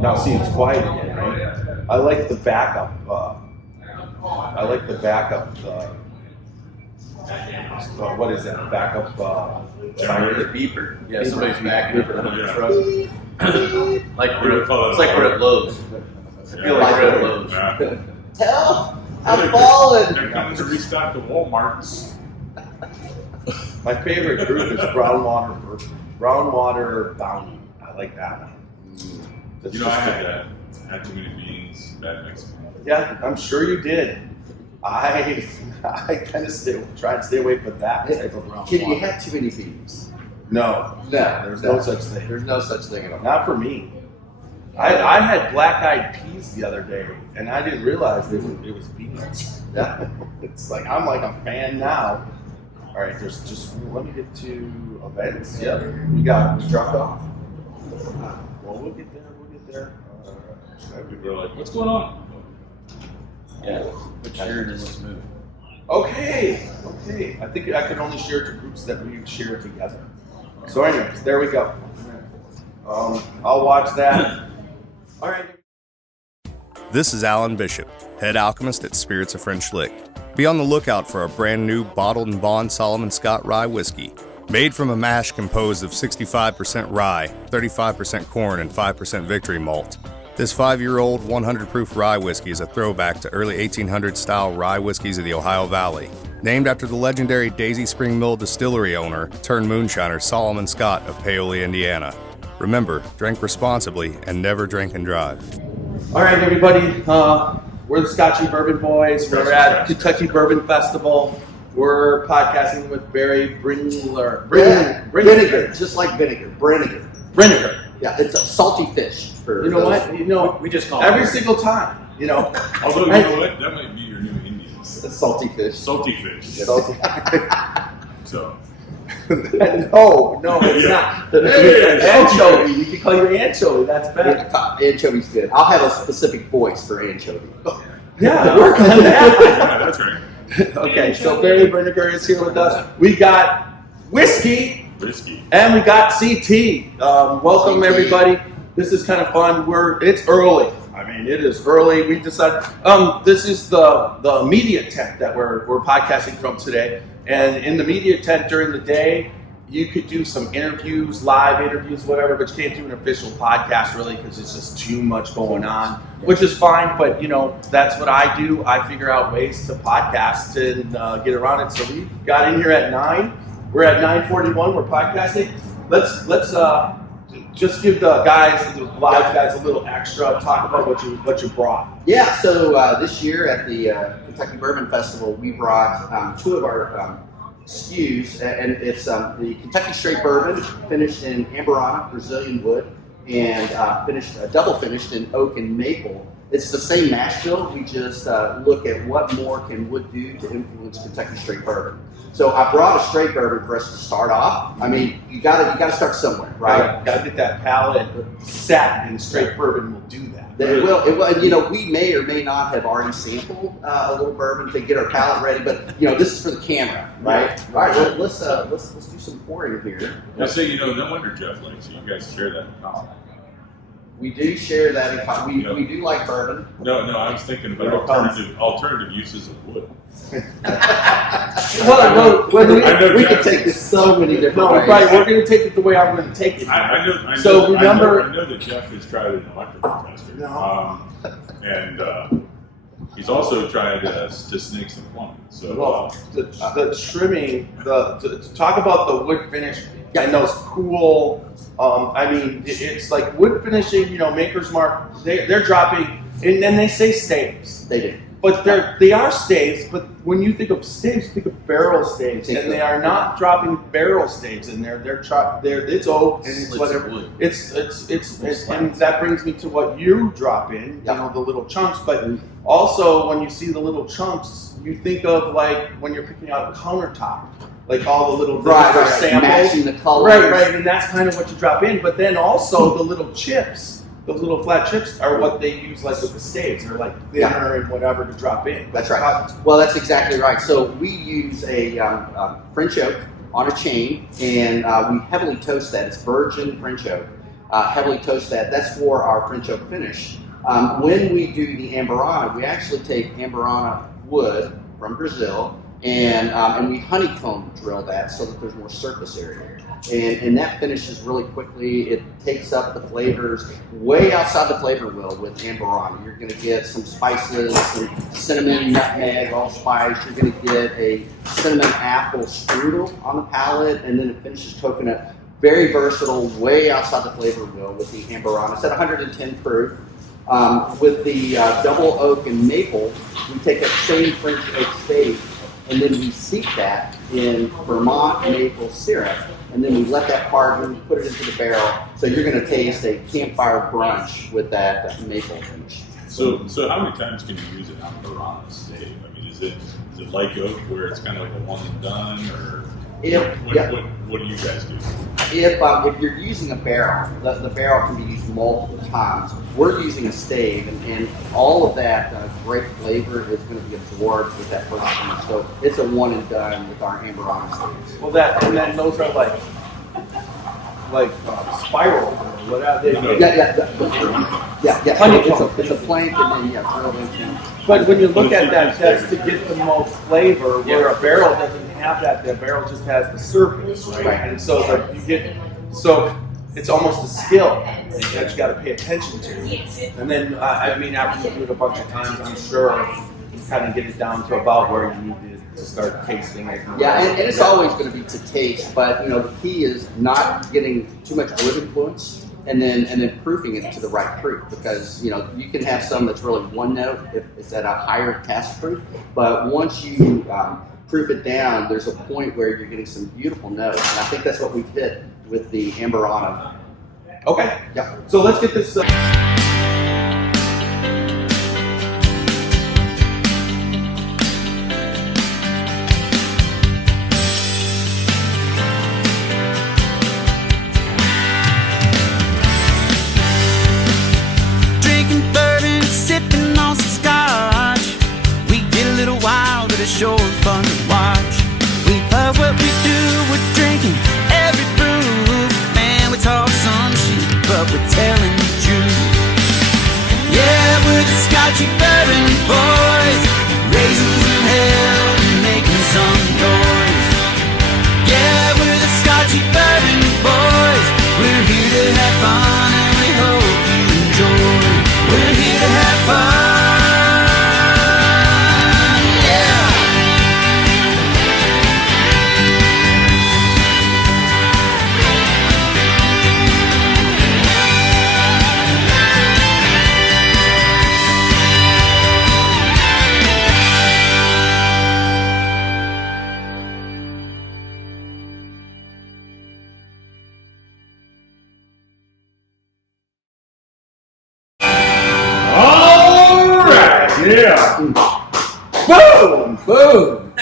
Now see, it's quiet again, right? I like the backup. What is that? Backup generator beeper. Yeah, somebody's backing up in the truck. It's like we're at Lowe's. I feel like we're at Lowe's. Help! I've fallen! They're coming to restock the Walmarts. My favorite group is Brownwater Bounty. I like that one. You know, I had that. I had too many beans, bad Mexican. Yeah, I'm sure you did. I kind of try and stay away from that type of brown Can water. you have too many beans? No. There's no such thing. There's no such thing at all. Not for me. I had black-eyed peas the other day, and I didn't realize it was beans. Yeah. It's like I'm like a fan now. All right, there's just let me get to events. Yep, we got struck off. Well, we'll get there. People are like, "What's going on?" Yeah. But share it and let's move. Okay. I think I can only share to groups that we share together. So, anyways, there we go. I'll watch that. All right. This is Alan Bishop, head alchemist at Spirits of French Lick. Be on the lookout for a brand new bottled and bond Solomon Scott rye whiskey. Made from a mash composed of 65% rye, 35% corn, and 5% victory malt. This 5-year-old 100 proof rye whiskey is a throwback to early 1800s style rye whiskeys of the Ohio Valley. Named after the legendary Daisy Spring Mill Distillery owner turned moonshiner Solomon Scott of Paoli, Indiana. Remember, drink responsibly and never drink and drive. All right, everybody. We're the Scotchy Bourbon Boys. We're at Kentucky Bourbon Festival. We're podcasting with Barry Brinnegar, just like vinegar. Brinnegar. Yeah, it's a salty fish. You know what? You know, We just call every it single time. You know. Although, you know what? That might be your new Indians. A salty fish. Salty fish. Salty. So. No, it's not. Anchovy. We can call you anchovy. That's better. Anchovy's good. I'll have a specific voice for anchovy. Yeah, work on that. Yeah, that's right. Okay, so Barry Brinnegar is here with us. We got whiskey. Whiskey. And we got CT. Welcome, CT. everybody. This is kind of fun. It's early. I mean, it is early. We decided this is the media tent that we're podcasting from today. And in the media tent during the day, you could do some interviews, live interviews, whatever, but you can't do an official podcast really because it's just too much going on, which is fine. But you know, that's what I do. I figure out ways to podcast and get around it. So we got in here at 9. We're at 9:41. We're podcasting. Let's just give the live guys a little extra. Talk about what you brought. Yeah, so this year at the Kentucky Bourbon Festival, we brought 2 of our SKUs, and it's the Kentucky Straight Bourbon, finished in Amberana, Brazilian wood, and double finished in oak and maple. It's the same mash bill. We just look at what more can wood do to influence Kentucky Straight Bourbon. So I brought a straight bourbon for us to start off. I mean, you gotta start somewhere, right? Got to get that palate set, and straight bourbon will do that. It will. And, you know, we may or may not have already sampled a little bourbon to get our palate ready, but you know, this is for the camera, right? All right, well, let's do some pouring here. I say, you know, no wonder Jeff likes you. You guys share that in common. We do share that in common. We do like bourbon. No, I was thinking about alternative uses of wood. Well, we can take this so many different ways. Right, we're going to take it the way I'm going to take it. I know. So remember, I know that Jeff has tried an electrical tester. No. And he's also tried to snake some plumbing. So the trimming, to talk about the wood finish and those cool. I mean, it's like wood finishing. You know, Maker's Mark. They're dropping, and then they say staves. They do. But they are staves, but when you think of staves, you think of barrel staves, and they are not dropping barrel staves in there. It's oak and it's whatever. It's and that brings me to what you drop in, you know, the little chunks. But also when you see the little chunks, you think of like when you're picking out a countertop, like all the little samples, matching the colors, right, and that's kind of what you drop in. But then also the little chips. Those little flat chips are what they use like with the staves. They're like thinner and whatever to drop in. That's right. Well, that's exactly right. So we use a French oak on a chain, and we heavily toast that. It's virgin French oak. heavily toast that. That's for our French oak finish. When we do the Amburana, we actually take Amburana wood from Brazil and we honeycomb drill that so that there's more surface area. And that finishes really quickly. It takes up the flavors way outside the flavor wheel with Amburana. You're going to get some spices, some cinnamon, nutmeg, allspice. You're going to get a cinnamon apple strudel on the palate, and then it finishes coconut. Very versatile, way outside the flavor wheel with the Amburana. It's at 110 proof. With the double oak and maple, we take that same French oak stave and then we seep that in Vermont maple syrup, and then we let that harden, put it into the barrel. So you're going to taste a campfire brunch with that maple finish. So how many times can you use it on a stave? I mean, is it like oak where it's kind of like a one and done, or what do you guys do? If you're using a barrel, the barrel can be used multiple times. We're using a stave, and all of that great flavor is going to be absorbed with that first finish. So it's a one and done with our Amburana staves. Well, and then those are like spiral or whatever. Yeah. Honeycomb. It's a plank, and then drilled into. But when you look at that, that's to get the most flavor. Where a barrel doesn't have that. The barrel just has the surface, right? And so it's almost a skill that you got to pay attention to. And then after you do it a bunch of times, I'm sure you kind of get it down to about where you need to start tasting it. Yeah, and it's always going to be to taste, but the key is not getting too much wood influence, and then proofing it to the right proof, because you can have some that's really one note if it's at a higher cask proof, but once you proof it down, there's a point where you're getting some beautiful notes, and I think that's what we've hit with the Amburana. Okay. Yeah. So let's get this. Drinking bourbon, sipping on some scotch. We get a little wild, but it's sure fun to watch. We love what we do, we're drinking every brew. Man, we talk some shit, but we're telling the truth. Yeah, we're the Scotchy Bourbon boys, raisins in hell and making some noise. Yeah, we're the Scotchy Bourbon boys. We're here to have fun and we hope you enjoy. We're here to have fun. Yeah. Boom! Boom!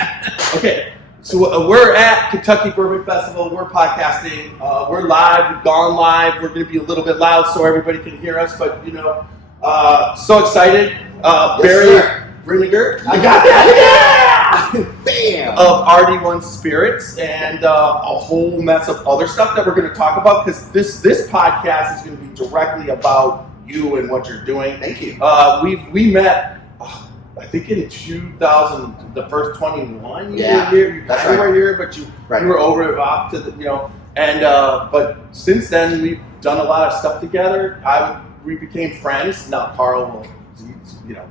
Okay, so we're at Kentucky Bourbon Festival. We're podcasting. We're live. We've gone live. We're going to be a little bit loud so everybody can hear us. But so excited. Barry Brinegar. I got that. Yeah! Bam! Of RD1 Spirits and a whole mess of other stuff that we're going to talk about, because this podcast is going to be directly about you and what you're doing. Thank you. We met. I think in 2000, the first 21 you Yeah, were here. You that's kind of right. were here, but you were over off to the and but since then we've done a lot of stuff together. We became friends. Now Carl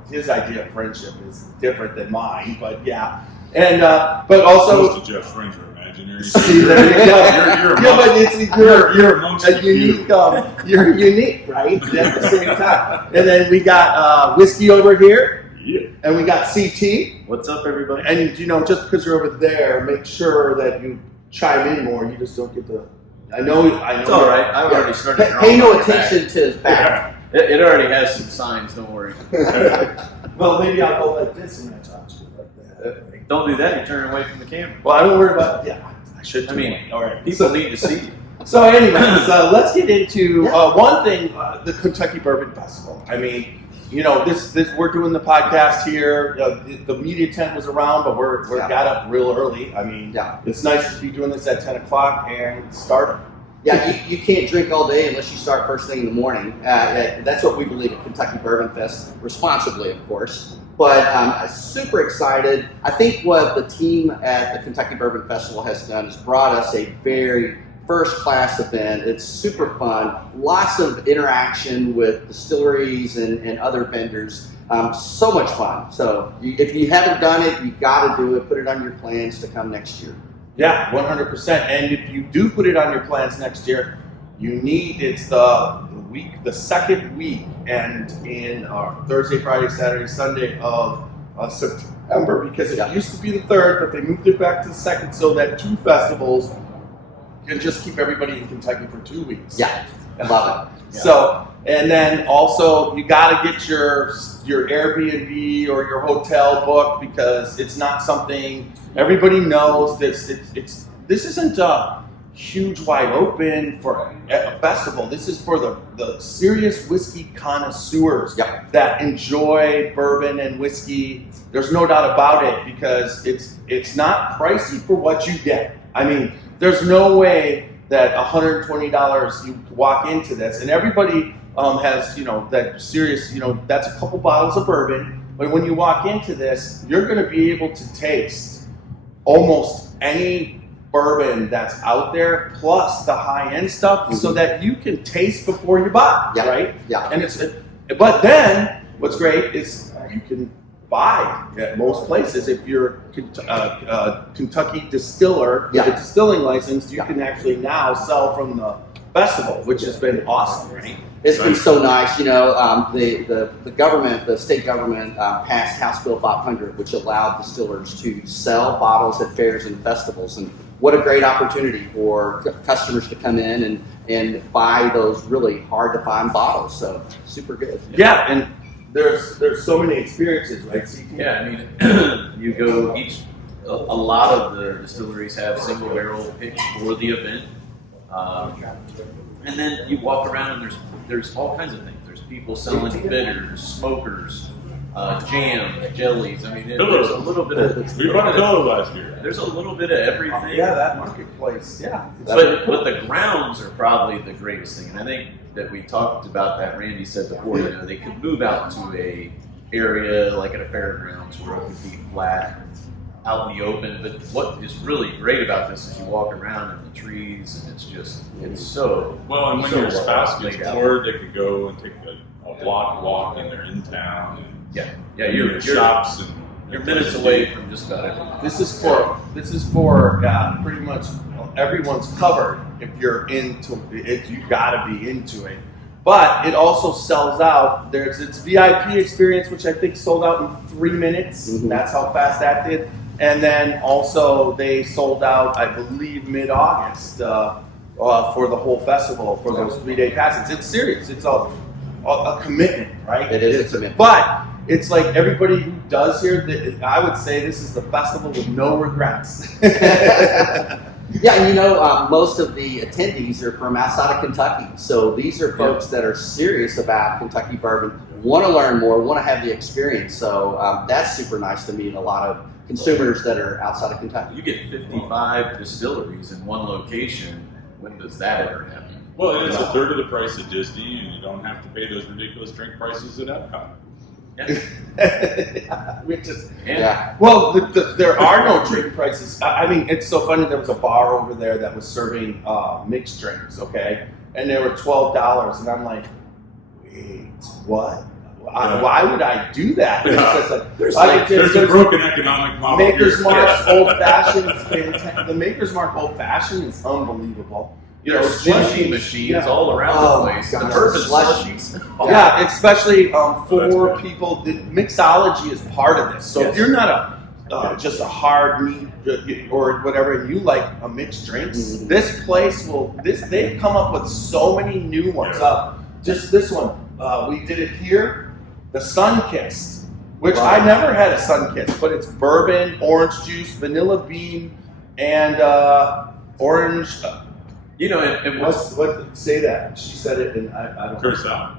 his idea of friendship is different than mine, but yeah, and but also Most of Jeff's friends are imaginary. see there you go. You're amongst a the few. unique. You're unique, right? At the same time, and then we got whiskey over here. Yeah. And we got CT. What's up, everybody? And just because you're over there, make sure that you chime in more. You just don't get to. I know. It's all right. I've already started. Pay no drawing my back. attention to his back. It already has some signs. Don't worry. Well, maybe I'll go like this and I talk to you like that. Don't do that. You're turning away from the camera. Well, I don't worry about. Yeah, I should. I mean, all right. People need to see you. So, anyways, let's get into one thing: the Kentucky Bourbon Festival. I mean. This we're doing the podcast here. The media tent was around, but we're got up real early. I mean, it's nice to be doing this at 10 o'clock and start. Yeah, you can't drink all day unless you start first thing in the morning. That's what we believe at Kentucky Bourbon Fest, responsibly, of course. But super excited. I think what the team at the Kentucky Bourbon Festival has done is brought us a very first-class event. It's super fun. Lots of interaction with distilleries and other vendors. So much fun. So if you haven't done it, you got to do it. Put it on your plans to come next year. Yeah, 100%. And if you do put it on your plans next year, it's the second week, and in Thursday, Friday, Saturday, Sunday of September, because it used to be the 3rd, but they moved it back to the 2nd, so that 2 festivals can just keep everybody in Kentucky for 2 weeks. Yeah, I love it. Yeah. So, and then also you got to get your Airbnb or your hotel booked, because it's not something everybody knows. This isn't a huge wide open for a festival. This is for the serious whiskey connoisseurs that enjoy bourbon and whiskey. There's no doubt about it, because it's not pricey for what you get. I mean, there's no way that $120 you walk into this, and everybody has, that serious, that's a couple bottles of bourbon, but when you walk into this, you're going to be able to taste almost any bourbon that's out there, plus the high-end stuff, so that you can taste before you buy, right? Yeah. And but then what's great is you can buy at most places. If you're a Kentucky distiller with a distilling license, you can actually now sell from the festival, which has been awesome, right? It's been so nice. The government, the state government, passed House Bill 500, which allowed distillers to sell bottles at fairs and festivals. And what a great opportunity for customers to come in and buy those really hard to find bottles. So super good. Yeah, and there's so many experiences, right? CT? Yeah, I mean, you go a lot of the distilleries have single barrel picks for the event. And then you walk around and there's all kinds of things. There's people selling bitters, smokers, jam, jellies. I mean, there's a little bit of. We bought a pillow last year. There's a little bit of everything. Yeah, that marketplace. Yeah. But the grounds are probably the greatest thing, and I think that we talked about that. Randy said before, they could move out to a area like at a fairgrounds where it would be flat, out in the open. But what is really great about this is you walk around in the trees, and it's so well. And when so your spouse well gets laid out. bored, they could go and take a block walk, and they're in town. And you're shops and you're minutes away from just about everything. This is for pretty much everyone's covered. If you're into it, you gotta be into it. But it also sells out. There's its VIP experience, which I think sold out in 3 minutes. Mm-hmm. That's how fast that did. And then also they sold out, I believe, mid-August for the whole festival for those 3-day passes. It's serious. It's a commitment, right? It is a commitment. But it's like everybody who does here, I would say this is the festival with no regrets. Yeah, and most of the attendees are from outside of Kentucky. So these are folks that are serious about Kentucky bourbon, want to learn more, want to have the experience. So that's super nice to meet a lot of consumers that are outside of Kentucky. You get 55 distilleries in one location. When does that ever happen? Well, and it's a third of the price of Disney, and you don't have to pay those ridiculous drink prices at Epcot. Which is, Yeah. well, there are no drink prices. I mean, it's so funny. There was a bar over there that was serving mixed drinks, okay, and they were $12, and I'm like, wait, what? Why would I do that? It's just like, There's a broken economic model. Maker's here. Mark Old Fashioned is fantastic. The Maker's Mark Old Fashioned is unbelievable. There's slushy machines all around the place. God, The bourbon slushies. slushies. Yeah, especially for good. people. The mixology is part of this. So if you're not just a hard meat or whatever, and you like a mixed drinks, this place they've come up with so many new ones. Just this one, we did it here, the Sun-Kissed, which I never had a Sun-Kissed, but it's bourbon, orange juice, vanilla bean, and orange. And what's What say that? She said it, and I don't. Curacao.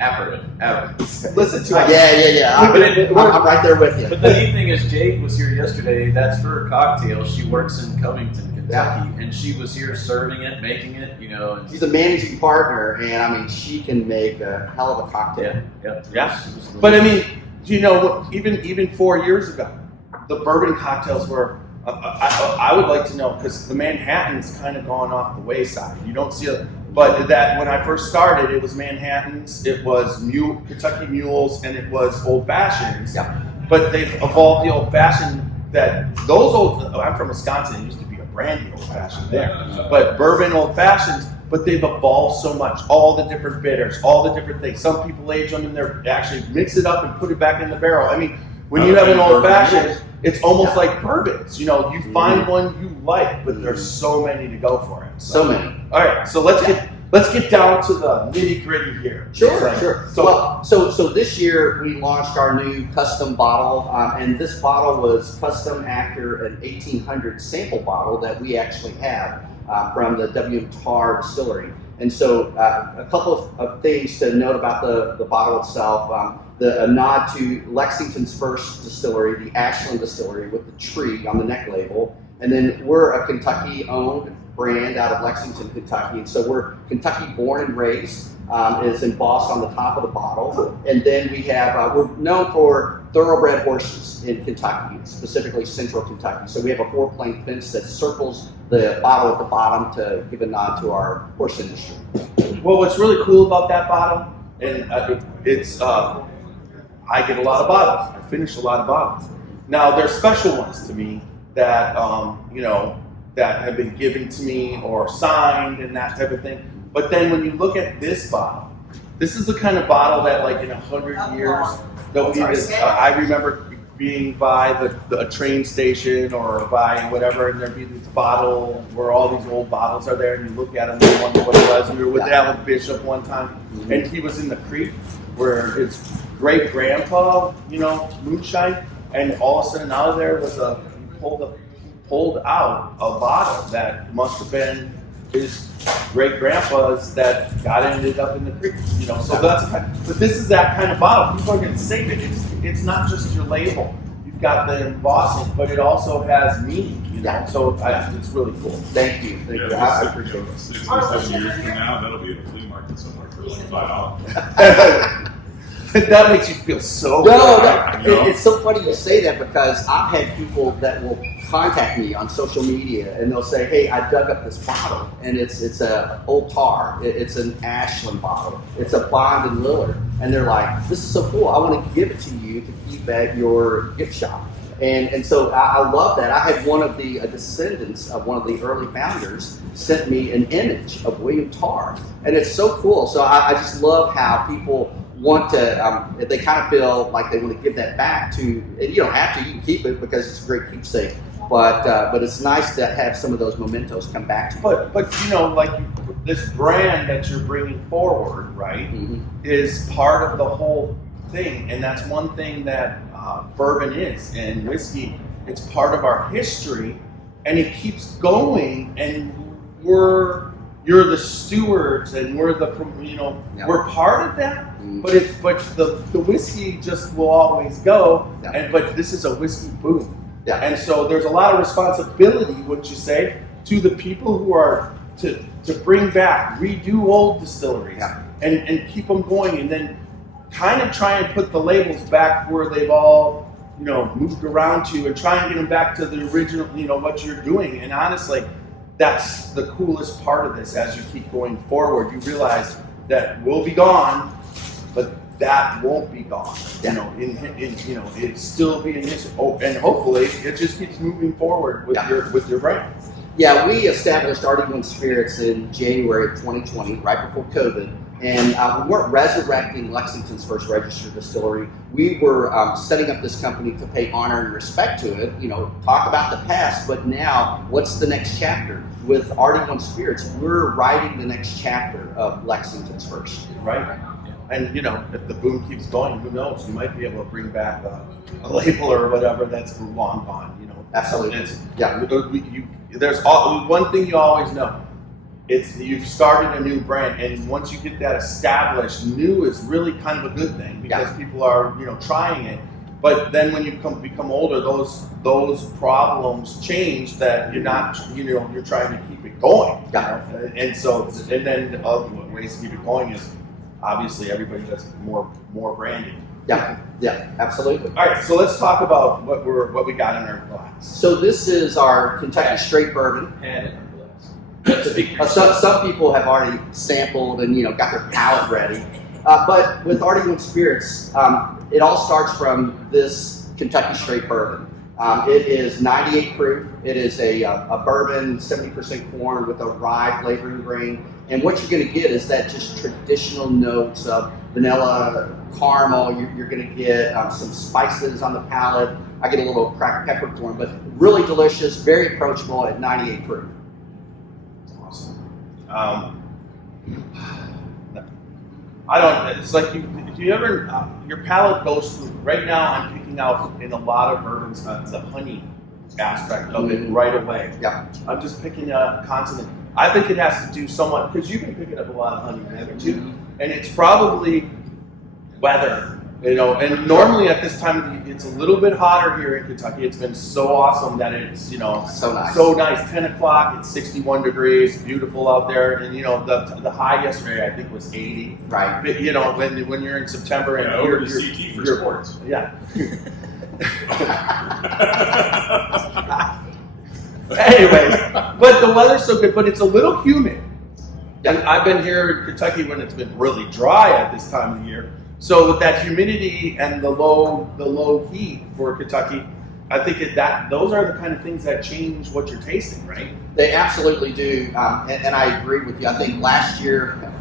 Aperitif. Listen to it. Yeah. I'm right there with you. But the neat thing is, Jade was here yesterday. That's her cocktail. She works in Covington, Kentucky, and she was here serving it, making it, you know. And She's a managing partner, and I mean, she can make a hell of a cocktail. Yeah. But I mean, you know, even 4 years ago, the bourbon cocktails were. I would like to know, because the Manhattan's kind of gone off the wayside. You don't see it, but that when I first started, it was Manhattans, it was Kentucky Mules, and it was Old Fashions. Yeah. But they've evolved the Old Fashioned. I'm from Wisconsin. It used to be a brandy Old Fashioned there, but bourbon Old Fashions. But they've evolved so much. All the different bitters, all the different things. Some people age them and they actually mix it up and put it back in the barrel. I mean, when you have an Old Fashioned, it's almost like bourbons. You know, you find one you like, but there's so many to go for it. So many. All right, so let's get down to the nitty gritty here. Sure. So this year we launched our new custom bottle, and this bottle was custom after an 1800 sample bottle that we actually have from the W.M. Tarr Distillery. And so a couple of things to note about the bottle itself. A nod to Lexington's first distillery, the Ashland Distillery, with the tree on the neck label. And then we're a Kentucky-owned brand out of Lexington, Kentucky. And so we're Kentucky born and raised, is embossed on the top of the bottle. And then we have, we're known for thoroughbred horses in Kentucky, specifically central Kentucky. So we have a 4-plank fence that circles the bottle at the bottom to give a nod to our horse industry. Well, what's really cool about that bottle, and I get a lot of bottles. I finish a lot of bottles. Now, there's special ones to me that, that have been given to me or signed and that type of thing. But then when you look at this bottle, this is the kind of bottle that, like, in 100 years, I remember being by a train station or by whatever, and there'd be this bottle where all these old bottles are there, and you look at them and wonder what it was. We were with Alan Bishop one time, and he was in the creek where his great grandpa, moonshine, and all of a sudden out of there was pulled out a bottle that must have been his great grandpa's that ended up in the creek. So but this is that kind of bottle. People are going to save it. It's not just your label. You've got the embossing, but it also has meaning. So it's really cool. Thank you. I appreciate it. 6 or 7 years from now, that'll be at a flea market somewhere for like $5. That makes you feel so good. It's so funny you say that, because I've had people that will contact me on social media and they'll say, "Hey, I dug up this bottle, and it's a Old Tar. It's an Ashland bottle. It's a Bond and Lillard," and they're like, "This is so cool. I want to give it to you to keep at your gift shop." And so I love that. I had one of the descendants of one of the early founders sent me an image of William Tarr, and it's so cool. So I just love how people want to, they kind of feel like they want to give that back to, you don't have to, you can keep it because it's a great keepsake, but it's nice to have some of those mementos come back to you. But like this brand that you're bringing forward, right, is part of the whole thing, and that's one thing that bourbon is, and whiskey. It's part of our history, and it keeps going, and you're the stewards, and we're we're part of that. But the whiskey just will always go, but this is a whiskey boom, and so there's a lot of responsibility, would you say, to the people who are to bring back, redo old distilleries, and keep them going, and then kind of try and put the labels back where they've all moved around to, and try and get them back to the original, what you're doing. And honestly, that's the coolest part of this. As you keep going forward, you realize that we'll be gone, but that won't be gone. It's still being history. And hopefully it just keeps moving forward with your brand. Yeah, we established RD1 Spirits in January of 2020, right before COVID. And we weren't resurrecting Lexington's first registered distillery. We were setting up this company to pay honor and respect to it, talk about the past, but now what's the next chapter? With RD1 Spirits, we're writing the next chapter of Lexington's first. Right. And if the boom keeps going, who knows? You might be able to bring back a label or whatever that's long gone. Absolutely. There's one thing you always know. You've started a new brand, and once you get that established, new is really kind of a good thing because people are trying it. But then when you become older, those problems change. That you're not, you're trying to keep it going. Yeah. And then other ways to keep it going is obviously everybody does more branding. Yeah, absolutely. All right, so let's talk about what we got in our glass. So this is our Kentucky Straight Bourbon. And in our glass. Some people have already sampled and got their palate ready, but with RD1 Spirits, it all starts from this Kentucky Straight Bourbon. It is 98 proof. It is a bourbon, 70% corn with a rye flavoring grain. And what you're going to get is that just traditional notes of vanilla, caramel. You're going to get some spices on the palate. I get a little cracked peppercorn, but really delicious, very approachable at 98 proof. Awesome. It's like do you ever, your palate goes through, right now I'm picking out in a lot of bourbons the honey aspect of it right away. Yeah. I'm just picking a consonant. I think it has to do somewhat, because you've been picking up a lot of honey, haven't you? And it's probably weather, and normally at this time of the year, it's a little bit hotter here in Kentucky. It's been so awesome that it's, So nice. So nice. 10 o'clock, it's 61 degrees, beautiful out there. And, the high yesterday, I think, was 80. Right. But, when you're in September and over to CT for sports. Yeah. Anyway, but the weather's so good, but it's a little humid. And I've been here in Kentucky when it's been really dry at this time of the year. So with that humidity and the low heat for Kentucky, I think those are the kind of things that change what you're tasting, right? They absolutely do, and I agree with you. I think last year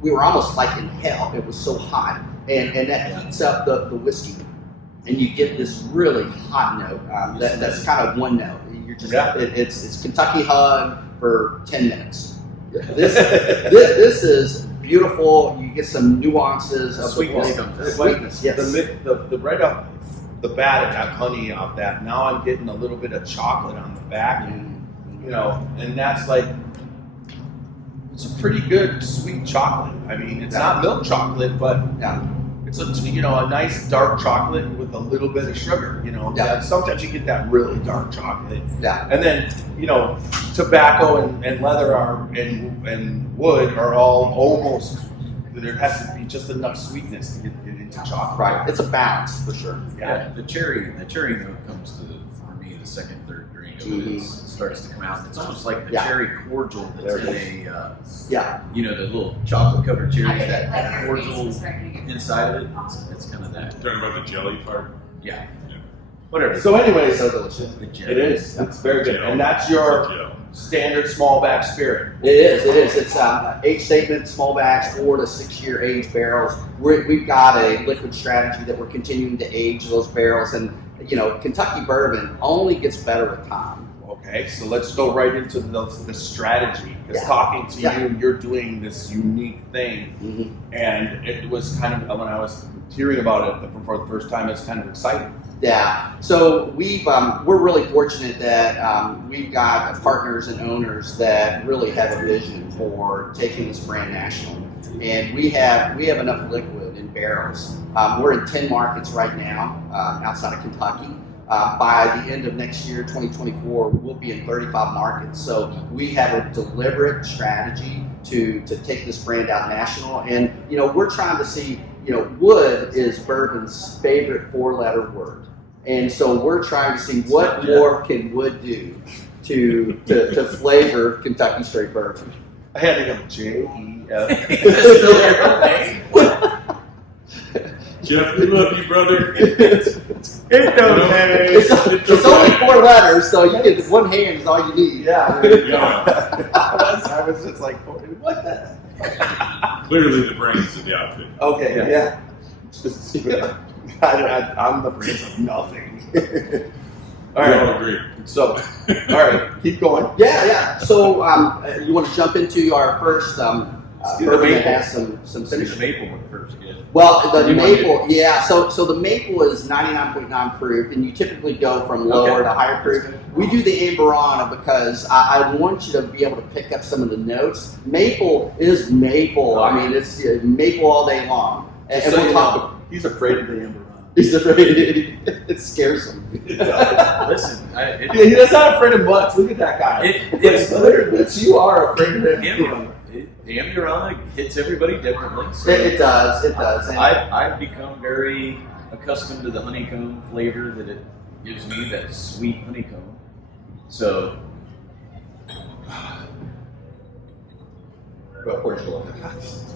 we were almost like in hell. It was so hot, and that heats up the whiskey, and you get this really hot note. That's kind of one note. You're just it's Kentucky hug for 10 minutes. This is beautiful. You get some nuances of Sweetness the comes sweetness. Yes. The right off the bat, it got honey off that. Now I'm getting a little bit of chocolate on the back, and that's like, it's a pretty good sweet chocolate. I mean, it's not milk chocolate, but it's a nice dark chocolate with a little bit of sugar. Sometimes you get that really dark chocolate. Yeah. And then tobacco and leather and wood are all almost. There has to be just enough sweetness to get into chocolate. Right. It's a balance for sure. Yeah. The cherry note comes to for me the second, third drink of it. It starts to come out. It's almost like the cherry cordial that's in a the little chocolate covered cherry, that cordial inside of it. It's kind of that. Talking about the jelly part. Yeah. Whatever. So anyways, So delicious. it is. It's very good, and that's your standard small batch spirit. It is. It's age statement, small batch, 4 to 6 year age barrels. We've got a liquid strategy that we're continuing to age those barrels, and Kentucky bourbon only gets better with time. Okay, so let's go right into the strategy. Because talking to you, you're doing this unique thing, and it was kind of, when I was hearing about it for the first time, it's kind of exciting. Yeah. So we're really fortunate that we've got partners and owners that really have a vision for taking this brand national, and we have enough liquid in barrels. We're in 10 markets right now outside of Kentucky. By the end of next year, 2024, we'll be in 35 markets. So we have a deliberate strategy to take this brand out national, and we're trying to see. Wood is bourbon's favorite 4-letter word. And so we're trying to see what more can wood do to flavor Kentucky Straight Bourbon. I had to go J-E-F. Jeff, we love you, brother. It's only 4 letters, so you get one hand is all you need. Yeah. I was just like, what the? Clearly the brains of the outfit. Okay, yeah. I'm the brains of nothing. All right. We all agree. So, all right, keep going. Yeah. So you want to jump into our first bourbon that has some finish? The maple one first, yeah. Well, the maple, So the maple is 99.9 proof, and you typically go from lower to higher proof. We do the Amberana because I want you to be able to pick up some of the notes. Maple is maple. I mean, it's maple all day long. And So we'll talk. he's afraid of the Amberana. He's afraid. It scares him. Listen, Yeah, he's not afraid of butts. Look at that guy. it's But you are afraid of him. Amburana hits everybody differently. So It does. It does. And I've become very accustomed to the honeycomb flavor that it gives me, that sweet honeycomb. So,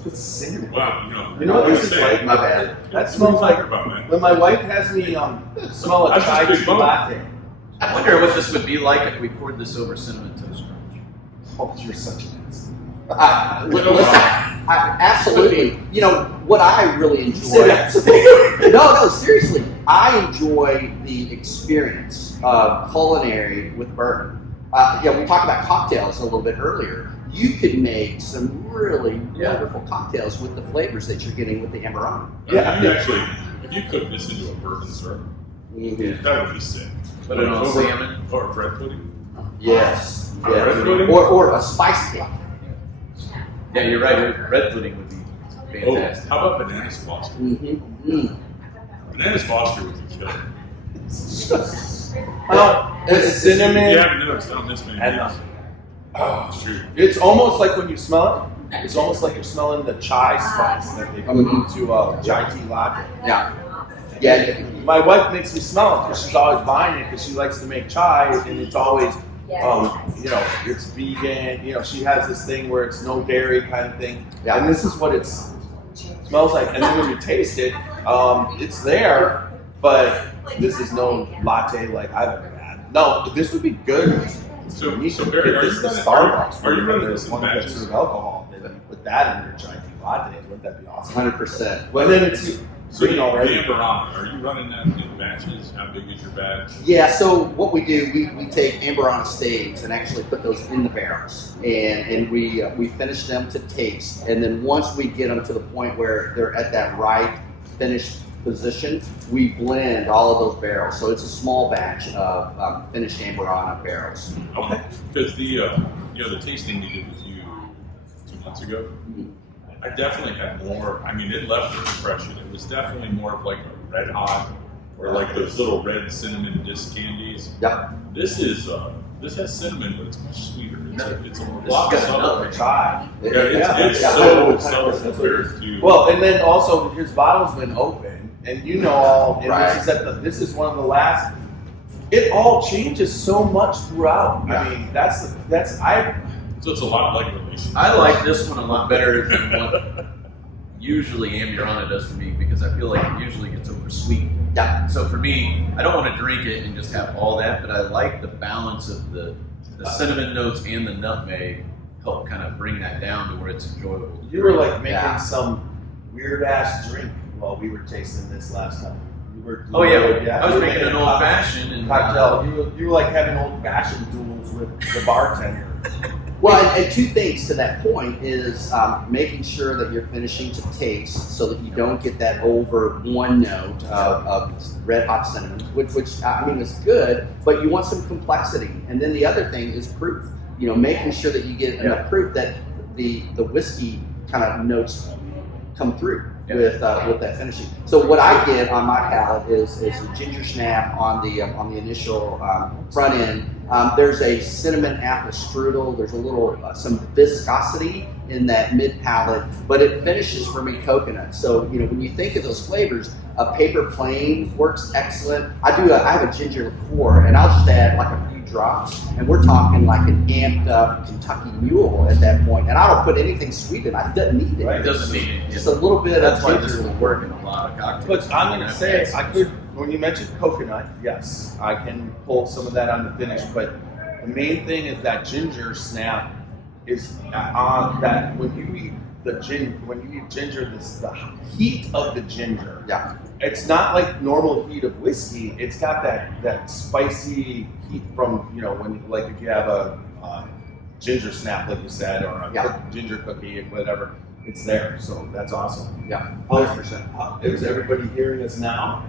It's cinnamon. Wow, You know what like this I is say, like? My bad. That smells what are you like talking about, man? when my wife has me smell a That's chai just big tea bone. latte. I wonder what this would be like if we poured this over cinnamon toast crunch. Oh, you're such an ass. Absolutely. You know what I really enjoy. No, seriously. I enjoy the experience of culinary with bourbon. We talked about cocktails a little bit earlier. You could make some really wonderful cocktails with the flavors that you're getting with the Amburana. Yeah, if you cook this into a bourbon syrup, that would be sick. Put it on Over- salmon. Or bread pudding. Yes. Bread pudding? Or a spice cake. Yeah, you're right. Red pudding would be Oh, fantastic. how about bananas Foster? Bananas Foster would be killer. It's cinnamon. You haven't noticed on this many And, days. Oh, it's true. It's almost like when you smell it, it's almost like you're smelling the chai spice that they put into a chai tea latte. Yeah. My wife makes me smell it because she's always buying it because she likes to make chai and it's always, it's vegan. She has this thing where it's no dairy kind of thing. Yeah. And this is what it smells like. And then when you taste it, it's there, but this is no latte like I've ever had. No, this would be good. So You should Barry, get are this you to running- Starbucks. are you running where this there's in one that's batches? sort of alcohol. Then you put that in your chai tea latte. Wouldn't that be awesome? 100%. And then it's So green already. the Amburana, are you running that in batches? How big is your batch? Yeah, so what we do, we take Amburana staves and actually put those in the barrels, and we finish them to taste, and then once we get them to the point where they're at that right finished position, we blend all of those barrels. So it's a small batch of finished Amburana barrels. Okay. Because the tasting you did with you 2 months ago, I definitely had more. I mean, it left an impression. It was definitely more of like a red hot, or like those little red cinnamon disc candies. Yep. This has cinnamon, but it's much sweeter. It's a This lot has got subtler. nutmeg. Chai. It's Yeah. so subtle compared to. Well, and then also his bottle's been open, and and Right. this is one of the last. It all changes so much throughout. Yeah. I mean, that's So it's a lot like relationship. I like this one a lot better than what usually Amburana does for me because I feel like it usually gets over sweet. Yeah. So for me, I don't want to drink it and just have all that, but I like the balance of the cinnamon notes and the nutmeg help kind of bring that down to where it's enjoyable. you were like making Yeah. some weird ass drink while we were tasting this last time. You were. Oh yeah, I was you were making an old fashioned and cocktail. You were like having old fashioned duels with the bartender. Well, and two things to that point is making sure that you're finishing to taste so that you don't get that over one note of red hot cinnamon, which I mean is good, but you want some complexity. And then the other thing is proof. Making sure that you get enough proof that the whiskey kind of notes come through with that finishing. So what I get on my palate is a ginger snap on the initial front end. There's a cinnamon apple strudel. There's a little some viscosity in that mid palate, but it finishes for me coconut. So when you think of those flavors, a paper plane works excellent. I have a ginger liqueur, and I'll just add like a few drops, and we're talking like an amped up Kentucky Mule at that point. And I don't put anything sweet in it. It doesn't need it. Right. it doesn't need it. Just a little bit That's of why ginger this will liqueur. work in a lot of cocktails. But I'm gonna say when you mentioned coconut, yes, I can pull some of that on the finish. But the main thing is that ginger snap is on that when you eat ginger, the heat of the ginger. Yeah. It's not like normal heat of whiskey. It's got that spicy heat from when if you have a ginger snap like you said, or a ginger cookie and whatever. It's there, so that's awesome. Yeah. 100%. Is everybody hearing us now?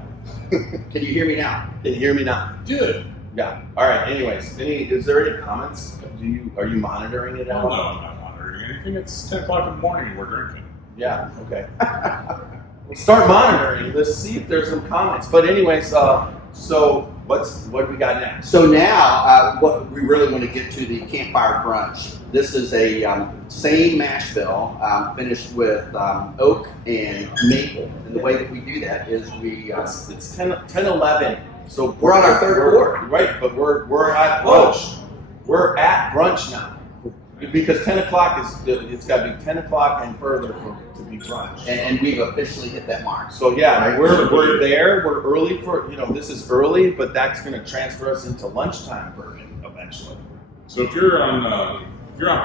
Can you hear me now? Can you hear me now? Good. Yeah. All right. Anyways, is there any comments? Are you monitoring it at No, all? I'm not monitoring anything. It's 10 o'clock in the morning. We're drinking. Yeah. Okay. we'll start monitoring. Let's see if there's some comments. But anyways, so what do we got next? So now, what we really want to get to the campfire brunch. This is a same mash bill finished with oak and maple. And the way that we do that is we It's 10:11. So we're on our third quart. Right, but we're at brunch. We're at brunch now. Because 10 o'clock it's got to be 10 o'clock and further to be brunch. And we've officially hit that mark. So yeah, we're there. We're early for, this is early, but that's going to transfer us into lunchtime bourbon eventually. So if you're on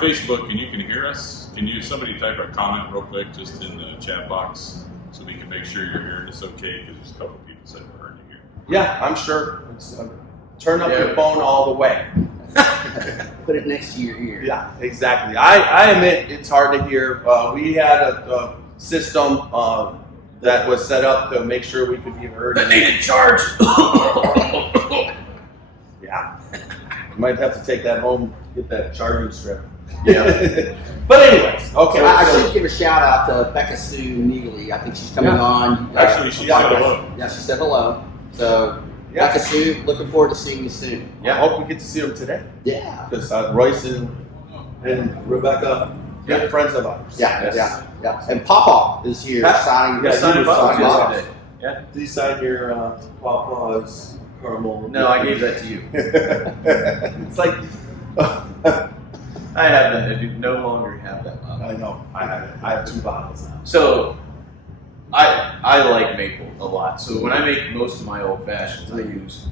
Facebook and you can hear us, can somebody type a comment real quick just in the chat box so we can make sure you're hearing us okay? Because there's a couple of people said we're heard you here. Yeah, I'm sure. Turn up your phone all the way. Put it next to your ear. Yeah, exactly. I admit it's hard to hear. We had a system that was set up to make sure we could be heard. That needed charge. Yeah. You might have to take that home, get that charging strip. Yeah. But anyways, okay. So I should give a shout out to Becca Sue Neely. I think she's coming on. Actually, she said hello. Yeah, she said hello. So Yeah. Becca Sue, looking forward to seeing you soon. I hope we get to see them today. Yeah. Because Royce and Rebecca, good friends of ours. Yeah. And Papa is here signing. Yeah, Signing bottles bottles. yesterday. Yeah. Did you sign your Papa's caramel? No, I gave that to you. It's like, I have that. I do no longer have that bottle. I know, I have 2 bottles now. So I like maple a lot. So when I make most of my old fashions, I use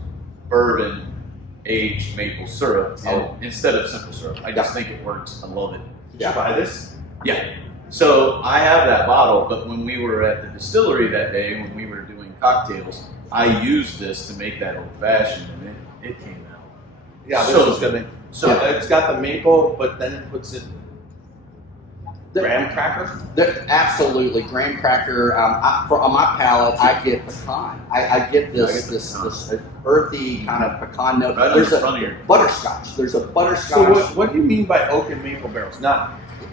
bourbon aged maple syrup instead of simple syrup. I just think it works. I love it. Did you buy this? Yeah. So I have that bottle, but when we were at the distillery that day, when we were doing cocktails, I used this to make that old fashioned, and it came out. Yeah, this So is good. so- It's got the maple, but then it puts it graham cracker. Absolutely, graham cracker. On my palate, I get pecan. I get this earthy kind of pecan note. Right on There's the a front of your- butterscotch. There's a So butterscotch. what do you mean by oak and maple barrels?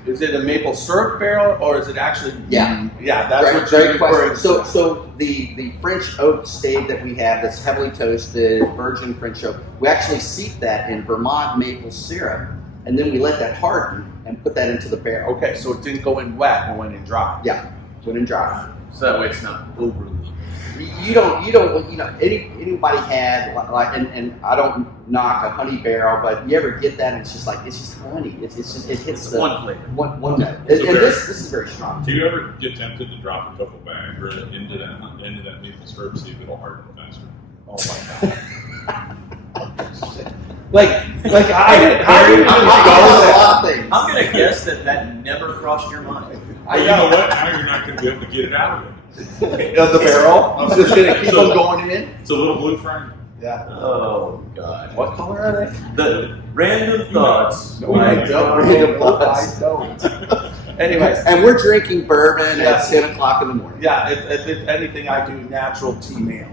Is it a maple syrup barrel or is it actually? Yeah. Yeah, that's what Great you're question. referring to. So the French oak stave that we have that's heavily toasted, virgin French oak, we actually seep that in Vermont maple syrup, and then we let that harden and put that into the barrel. Okay, so it didn't go in wet and went in dry. Yeah, put in dry. So that way it's not overly. You don't anybody had like and I don't knock a honey barrel, but you ever get that and it's just honey. It hits the One flavor. one note. And So this is very strong. Do you ever get tempted to drop a couple bags into that maple syrup, see if it'll harden faster? Oh my god. like how do you I go? a lot of things. I'm gonna guess that never crossed your mind. Well, you know what? Now you're not going to be able to get it out of it. The barrel? It's just gonna keep on going in. It's a little blue frame. Yeah. Oh God. What color are they? The random thoughts. No, I don't. Random thoughts. I don't. Anyways, And we're drinking bourbon Yeah. at 10 o'clock in the morning. yeah. If anything, I do natural tea mail,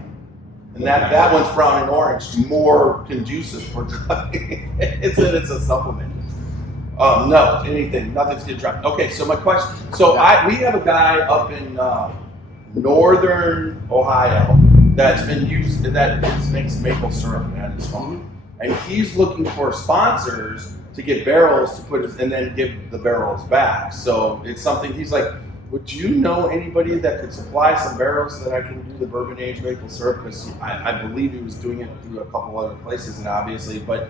and that one's brown and orange, more conducive for drinking. it's a supplement. No, nothing's getting dry. Okay, so my question. So we have a guy up in northern Ohio that makes maple syrup at his home, and he's looking for sponsors to get barrels to put and then give the barrels back. So it's something he's like, would you know anybody that could supply some barrels that I can do the bourbon aged maple syrup? Because I believe he was doing it through a couple other places, and obviously, but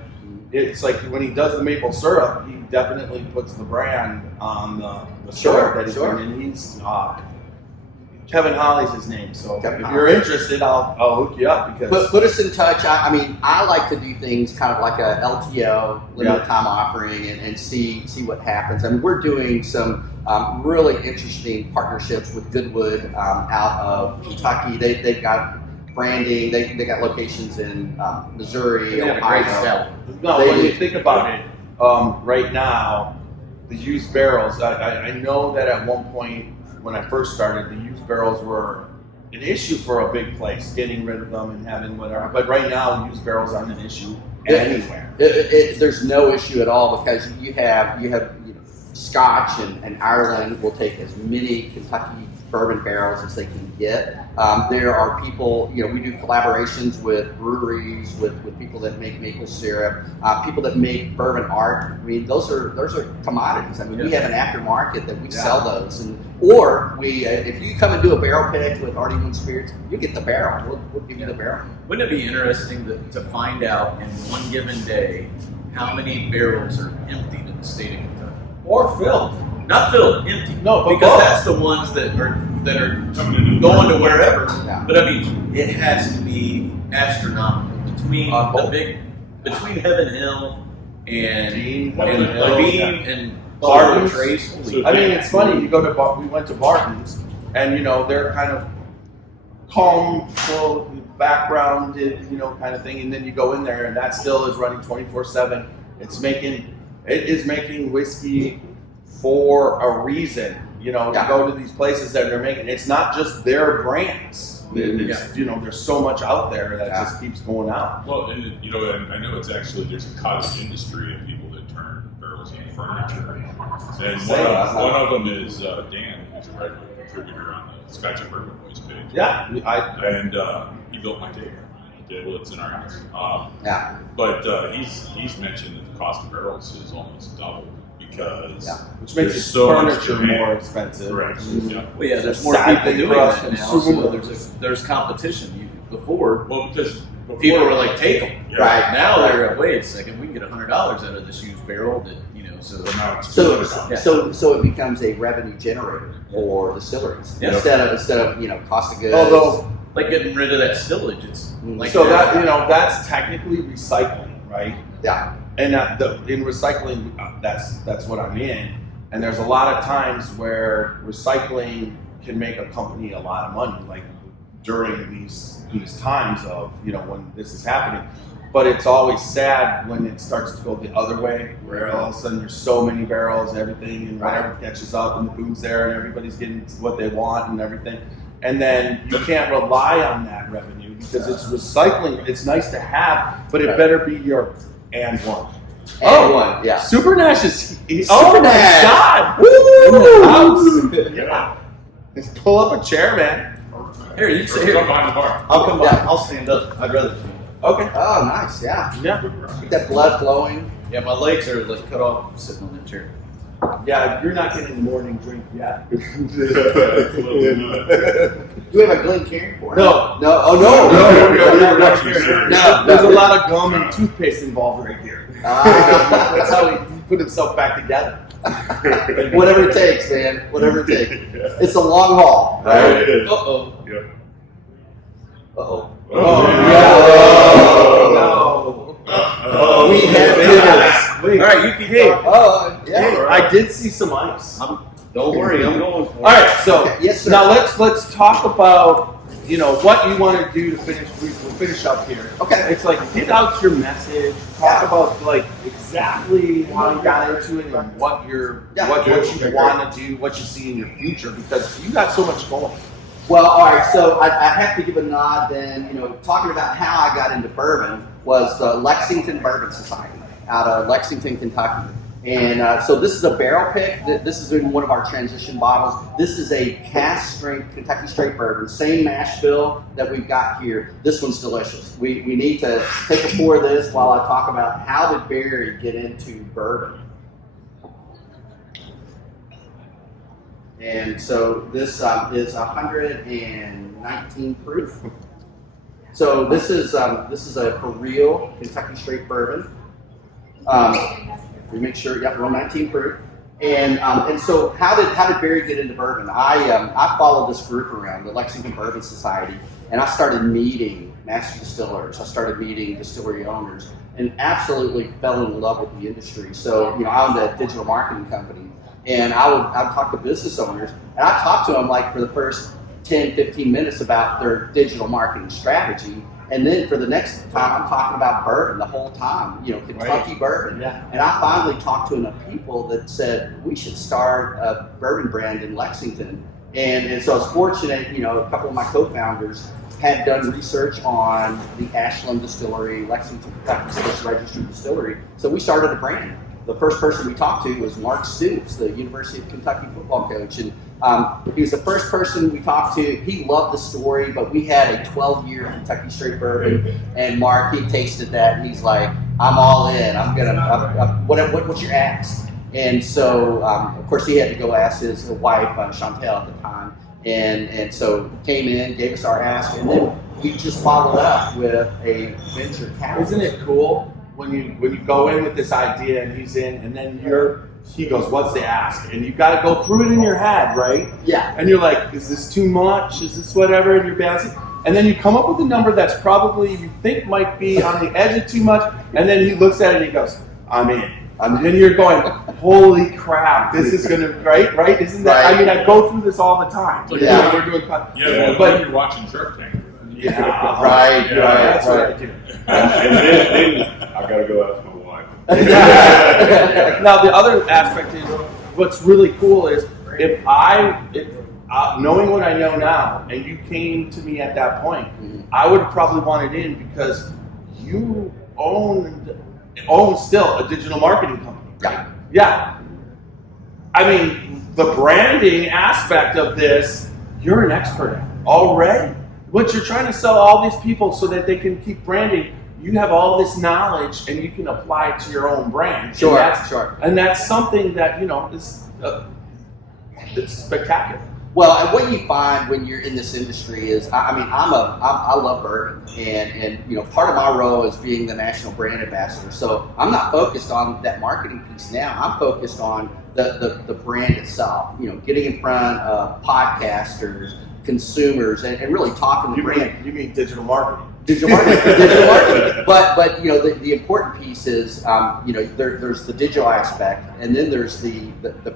it's like when he does the maple syrup, he definitely puts the brand on the syrup that he's doing, and he's Kevin Holly's his name. So Kevin if Holly. you're interested, I'll hook you up because Put us in touch. I mean, I like to do things kind of like a LTO, limited time offering, and see what happens. I mean, we're doing some really interesting partnerships with Goodwood out of Kentucky. They've got branding. They got locations in Missouri, They have a great Ohio. style. no. They When do. you think about it, right now, the used barrels. I know that at one point when I first started, the used barrels were an issue for a big place, getting rid of them and having whatever. But right now, used barrels aren't an issue anywhere. There's no issue at all because you have Scotch and Ireland will take as many Kentucky bourbon barrels as they can get. There are people, we do collaborations with breweries, with people that make maple syrup, people that make bourbon art. I mean, those are commodities. I mean, we have an aftermarket that we sell those, or if you come and do a barrel pick with RD1 Spirits, you get the barrel. We'll give you the barrel. Wouldn't it be interesting to find out in one given day how many barrels are emptied in the state of Kentucky? Or filled. Not filled, empty. No, but because both. that's the ones that are going to wherever. Yeah. But I mean, it has to be astronomical between between Heaven Hill and Bean, and Barton's. Trace. So- I mean, it's funny. You go to we went to Barton's, and they're kind of calm, full background, kind of thing. And then you go in there, and that still is running 24/7. It is making whiskey for a reason. You go to these places that they're making. It's not just their brands. There's so much out there that just keeps going out. Well, and and I know there's a cottage industry of people that turn barrels into furniture. And one of them is Dan, who's a regular contributor on the Scotchy Bourbon Boys page. Yeah, And he built my table. It's in our house. But he's mentioned that the cost of barrels is almost doubled because which makes there's so much furniture demand. more expensive. Correct. Yeah. Well, yeah, there's more Sad people thing doing for us that now, so consumers. there's competition. Before, Well, because before, people were like, take them. yeah, Right. Now they're like, wait a second, we can get $100 out of this used barrel that, so So now it's So it becomes a revenue generator for distilleries Yeah. instead of cost of goods. Although, like getting rid of that stillage. It's like so that's technically recycling, right? yeah, And in recycling, that's what I'm in. And there's a lot of times where recycling can make a company a lot of money, like during these times of when this is happening. But it's always sad when it starts to go the other way, where all of a sudden there's so many barrels and everything, and whatever catches up, and the boom's there, and everybody's getting what they want and everything. And then you can't rely on that revenue because it's recycling. It's nice to have, but it better be your and one. one, yeah. Super Nash is. Super Oh my Nash. God! Woo! In the house. Yeah. Just pull up a chair, man. Here, you sit Come here. behind the bar. I'll come by. Yeah. I'll stand up. I'd rather stand. Okay. Oh, nice, yeah. Yeah. Get that blood flowing. Yeah, my legs are like cut off sitting on that chair. Yeah, you're not getting the morning drink yet. Do we have a Glencairn for it? No. No. Oh no. No, there's a lot of gum and toothpaste involved right here. That's how he put himself back together. Whatever it takes, man. Whatever it takes. It's a long haul, right? Uh-oh. Uh-oh. Oh, Oh, we have Wait. All right, you can hey. Oh, yeah. I did see some ice. Don't worry, I'm going for it. All right, so Okay, yes, sir. now let's talk about what you want to do to finish. We'll finish up here. Okay. It's like get out your message. Talk about like exactly how you got into it and what what you want to do, what you see in your future, because you got so much going. Well, all right, so I have to give a nod then, talking about how I got into bourbon was the Lexington Bourbon Society out of Lexington, Kentucky. And so this is a barrel pick. This is in one of our transition bottles. This is a cask strength Kentucky Straight Bourbon, same mash bill that we've got here. This one's delicious. We need to take a pour of this while I talk about how did Barry get into bourbon. And so this is 119 proof. So this is a for real Kentucky Straight Bourbon. We make sure, 119 proof. And so how did Barry get into bourbon? I followed this group around, the Lexington Bourbon Society, and I started meeting master distillers. I started meeting distillery owners, and absolutely fell in love with the industry. So I owned a digital marketing company. And I'd talk to business owners, and I talked to them like for the first 10, 15 minutes about their digital marketing strategy. And then for the next time, I'm talking about bourbon the whole time, Kentucky bourbon. Yeah. And I finally talked to enough people that said, we should start a bourbon brand in Lexington. And so I was fortunate, a couple of my co-founders had done research on the Ashland Distillery, Lexington, Kentucky Special Registered Distillery. So we started a brand. the first person we talked to was Mark Stoops, the University of Kentucky football coach, and he was the first person we talked to. He loved the story, but we had a 12-year Kentucky Straight Bourbon, and Mark, he tasted that, and he's like, I'm all in. What's your ask? And so, of course, he had to go ask his wife, Chantel, at the time, and so came in, gave us our ask, and then we just followed up with a venture capital. Isn't it cool when you go in with this idea and he's in, and then he goes, what's the ask? And you've got to go through it in your head, right? Yeah. And you're like, is this too much? Is this whatever? And you're balancing. And then you come up with a number that's probably you think might be on the edge of too much, and then he looks at it and he goes, I'm in. And then you're going, holy crap, this is going to, right? Isn't that, I mean, I go through this all the time. Like, Yeah. We're doing, but you're watching Shark Tank. yeah, Right. That's what I do. And then I gotta go ask my wife. Now the other aspect is what's really cool is if knowing what I know now, and you came to me at that point, I would have probably wanted in because you own still a digital marketing company. Yeah. Yeah. I mean, the branding aspect of this, you're an expert at already. What you're trying to sell all these people so that they can keep branding, you have all this knowledge and you can apply it to your own brand. Sure. And that's something that, is it's spectacular. Well, and what you find when you're in this industry is, I love bourbon, and part of my role is being the national brand ambassador. So I'm not focused on that marketing piece now. I'm focused on the brand itself. Getting in front of podcasters, consumers, and really talking the brand. You mean digital marketing? Digital marketing. But the important piece is there's the digital aspect, and then there's the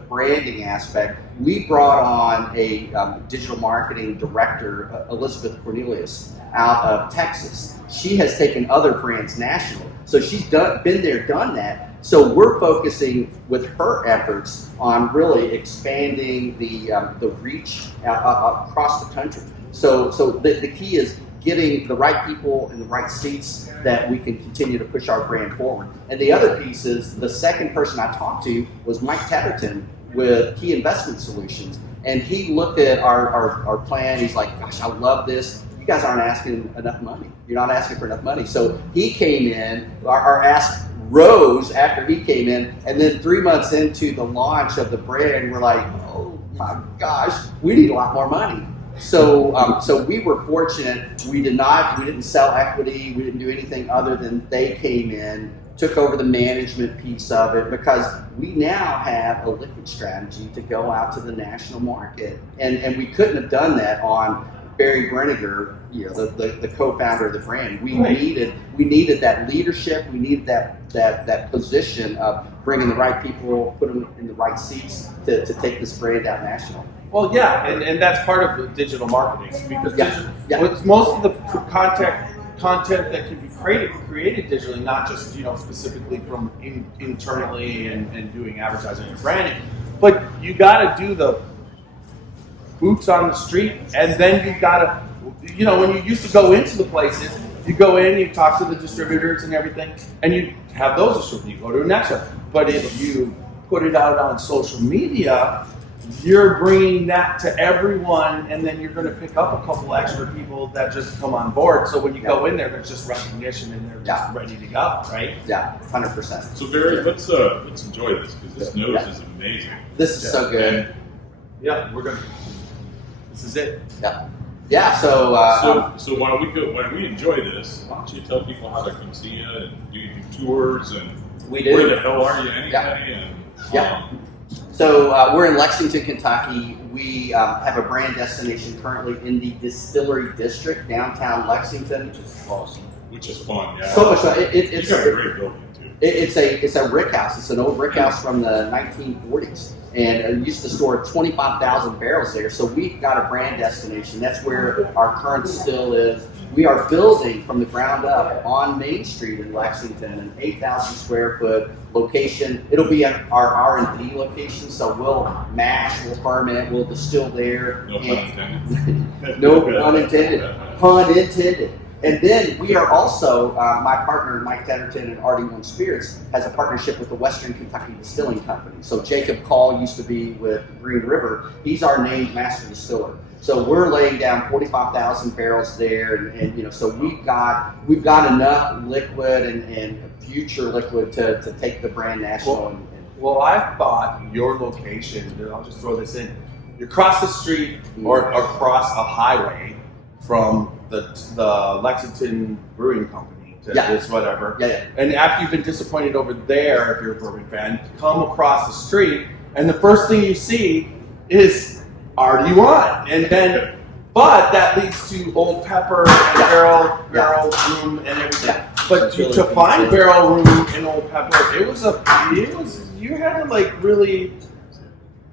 branding aspect. We brought on a digital marketing director, Elizabeth Cornelius, out of Texas. She has taken other brands national, so she's been there, done that. So we're focusing with her efforts on really expanding the reach across the country. So the key is getting the right people in the right seats that we can continue to push our brand forward. And the other piece is the second person I talked to was Mike Tetherton with Key Investment Solutions. And he looked at our plan. He's like, gosh, I love this. You guys aren't asking enough money. You're not asking for enough money. So he came in, our ask rose after he came in. And then 3 months into the launch of the brand, we're like, oh my gosh, we need a lot more money. So we were fortunate. We didn't sell equity. We didn't do anything other than they came in, took over the management piece of it, because we now have a liquid strategy to go out to the national market. And we couldn't have done that on Barry Brinnegar, the co-founder of the brand. We needed that leadership. We needed that position of bringing the right people, put them in the right seats to take this brand out national. Well, yeah, and that's part of the digital marketing, because Yeah. most of the content that can be created digitally, not just specifically from internally and doing advertising and branding, but you got to do the boots on the street, and then you got to, when you used to go into the places, you go in, you talk to the distributors and everything, and you have those distributors. You go to the next one. But if you put it out on social media, you're bringing that to everyone, and then you're going to pick up a couple extra people that just come on board. So when you go in there, there's just recognition, and they're just ready to go, right? Yeah, 100%. So Barry, let's enjoy this, because this nose is amazing. This is so good. Yeah, this is it. Yeah. So So when we enjoy this, why don't you tell people how to come see you, and do you do tours, and we do. where the hell are you anyway? So we're in Lexington, Kentucky. We have a brand destination currently in the Distillery District, downtown Lexington. Which is awesome. Which is fun, yeah. So much fun. It's got a great building too. It's a rick house. It's an old rick house from the 1940s, and it used to store 25,000 barrels there. So we've got a brand destination. That's where our current still is. We are building from the ground up on Main Street in Lexington, an 8,000 square foot location. It'll be our R&D location, so we'll mash, we'll ferment, we'll distill there. No pun intended. No pun intended. Pun intended. And then we are also, my partner, Mike Tetterton and RD1 Spirits, has a partnership with the Western Kentucky Distilling Company. So Jacob Call used to be with Green River. He's our named master distiller. So we're laying down 45,000 barrels there, and so we've got enough liquid and future liquid to take the brand national. Well, I thought your location, and I'll just throw this in, you cross the street or across a highway from the Lexington Brewing Company to this whatever. Yeah. And after you've been disappointed over there, if you're a bourbon fan, come across the street, and the first thing you see is RD1. And then, but that leads to Old Pepper and barrel room and everything. Yeah. But to find barrel room in Old Pepper, you had to like really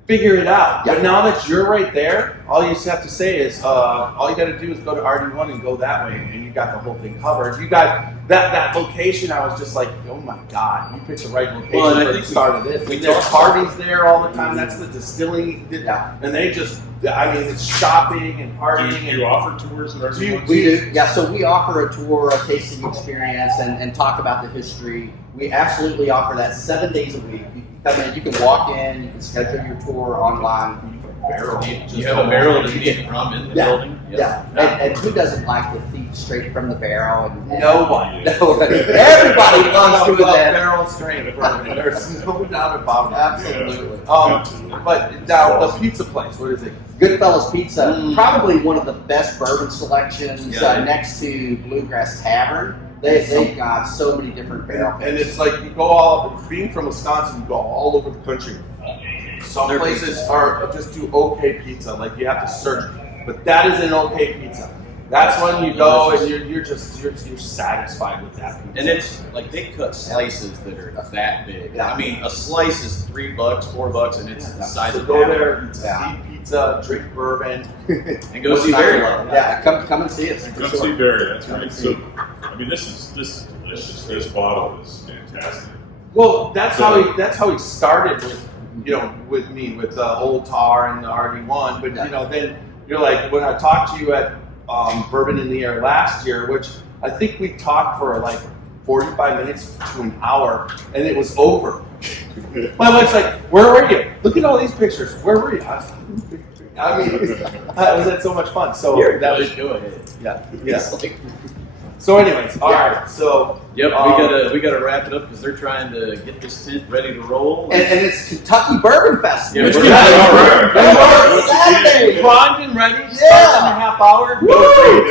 figure it out. Yeah. But now that you're right there, all you have to say is, all you got to do is go to RD1 and go that way, and you got the whole thing covered. You got that location. I was just like, oh my God, you picked the right location for the start of this. There's parties there all the time. That's the distilling, and they just, it's shopping and partying. Do you offer tours and everything? We do, yeah. So we offer a tour, a tasting experience, and talk about the history. We absolutely offer that 7 days a week. You come in, you can walk in, you can schedule your tour online. You have a barrel to feed from in the building? Yeah. And who doesn't like to feed straight from the barrel? Nobody. Everybody loves doing that. Barrel straight bourbon. There's no doubt about it. Absolutely. But now the pizza place, what is it? Goodfellas Pizza, probably one of the best bourbon selections next to Bluegrass Tavern. They've got so many different barrel picks. And it's like you go being from Wisconsin, you go all over the country. Some places are just do okay pizza, like you have to search, but that is an okay pizza. That's when you go and you're satisfied with that pizza. And it's like they cut slices that are that big. Yeah. I mean, a slice is $3, $4, and it's the size So of go a there, eat pizza, drink bourbon, and go see Barry. Yeah, come and see us. Come see Barry. That's right. So, this is delicious. This bottle is fantastic. Well, that's how he started with me with the Old Tar and the RD1. But then you're like, when I talked to you at Bourbon in the Air last year, which I think we talked for like 45 minutes to an hour, and it was over. My wife's like, "Where were you? Look at all these pictures. Where were you?" It was so much fun. So that was go ahead. Yeah. So, anyways, all right. So, we gotta wrap it up because they're trying to get this tent ready to roll. And it's Kentucky Bourbon Festival. Saturday. Primed and ready. 5.5 hours.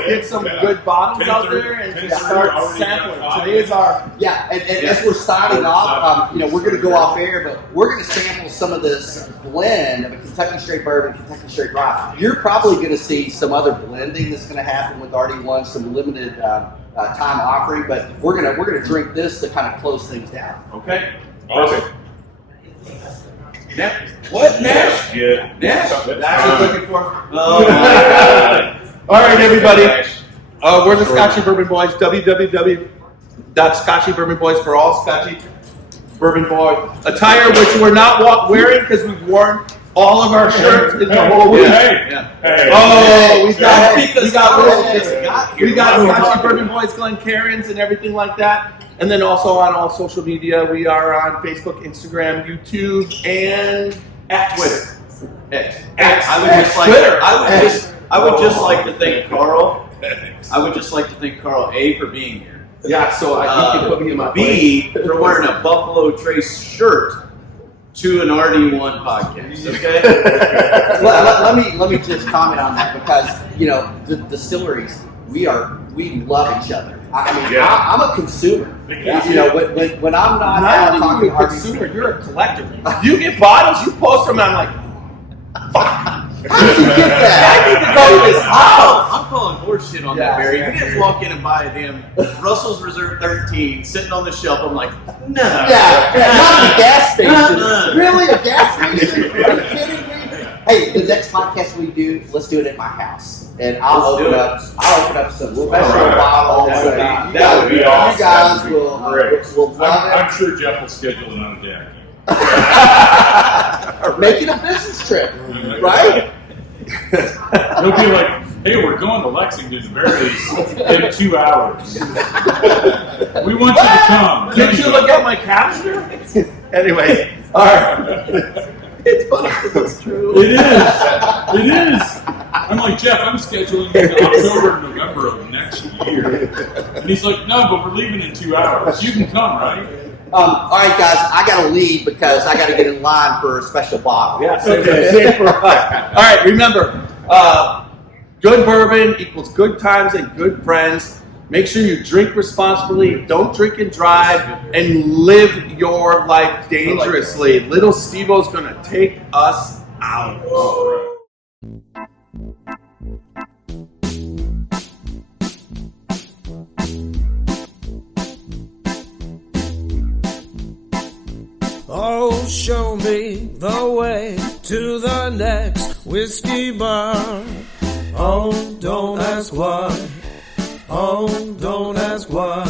Get some good bottles out there and just start sampling. Today is our and as we're signing off, we're going to go off air, but we're going to sample some of this blend of a Kentucky Straight Bourbon, Kentucky Straight Rye. You're probably going to see some other blending that's going to happen with RD1, some limited time offering, but we're gonna drink this to kind of close things down. Okay. Perfect. What? Nash? Yeah. Nash? That's what you're looking for. Oh, all right, everybody. We're the Scotchy Bourbon Boys. www.Scotchy Bourbon Boys for all Scotchy Bourbon Boy attire, which we're not wearing because we've worn all of our shirts in the whole week. Oh, we got Scotchy Bourbon Boys, Glen Cairns, and everything like that. And then also on all social media, we are on Facebook, Instagram, YouTube, and Twitter. I would just like to thank Carl. I would just like to thank Carl A for being here. Yeah, so I can put me in my B for wearing a Buffalo Trace shirt to an RD1 podcast. Okay. let me just comment on that because the distilleries we love each other. I'm a consumer. When I'm not talking a consumer, you're a collector. You get bottles, you post them, and I'm like, fuck. How did you get that? I need to go to this house. I'm calling horseshit on that, Barry. You didn't walk in and buy a damn Russell's Reserve 13 sitting on the shelf. I'm like, no. Yeah, not at a gas station. Really, a gas station? Are you kidding me? Hey, the next podcast we do, let's do it at my house, and I'll open up some special bottles. That would be awesome. You guys will love it. I'm sure Jeff will schedule it on a deck. Or making a business trip, right? He'll be like, hey, we're going to Lexington to Barry's in 2 hours. We want you to come. Did you look at my calendar? Anyway, all right. It's funny because it's true. It is. I'm like, Jeff, I'm scheduling in October, November of next year. And he's like, no, but we're leaving in 2 hours. You can come, right? All right, guys, I got to leave because I got to get in line for a special bottle. Yes. Okay. Same for us. All right. Remember, good bourbon equals good times and good friends. Make sure you drink responsibly. Don't drink and drive, and live your life dangerously. Little Steve-O's gonna take us out. Oh, show me the way to the next whiskey bar. Oh, don't ask why. Oh, don't ask why.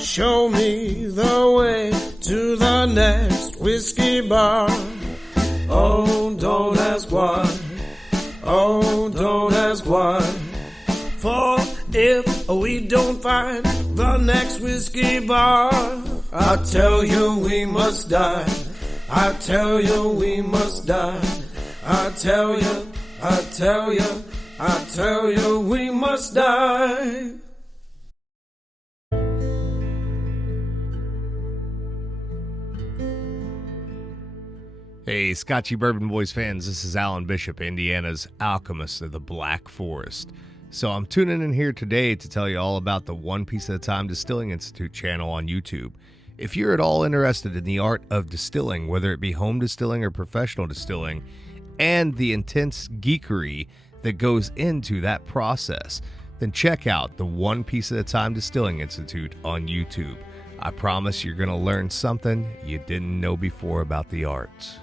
Show me the way to the next whiskey bar. Oh, don't ask why. Oh, don't ask why. For if we don't find the next whiskey bar, I tell you we must die. I tell you we must die. I tell you, I tell you, I tell you we must die. Hey, Scotchy Bourbon Boys fans, this is Alan Bishop, Indiana's alchemist of the Black Forest. So I'm tuning in here today to tell you all about the One Piece at a Time Distilling Institute channel on YouTube. If you're at all interested in the art of distilling, whether it be home distilling or professional distilling, and the intense geekery that goes into that process, then check out the One Piece at a Time Distilling Institute on YouTube. I promise you're going to learn something you didn't know before about the arts.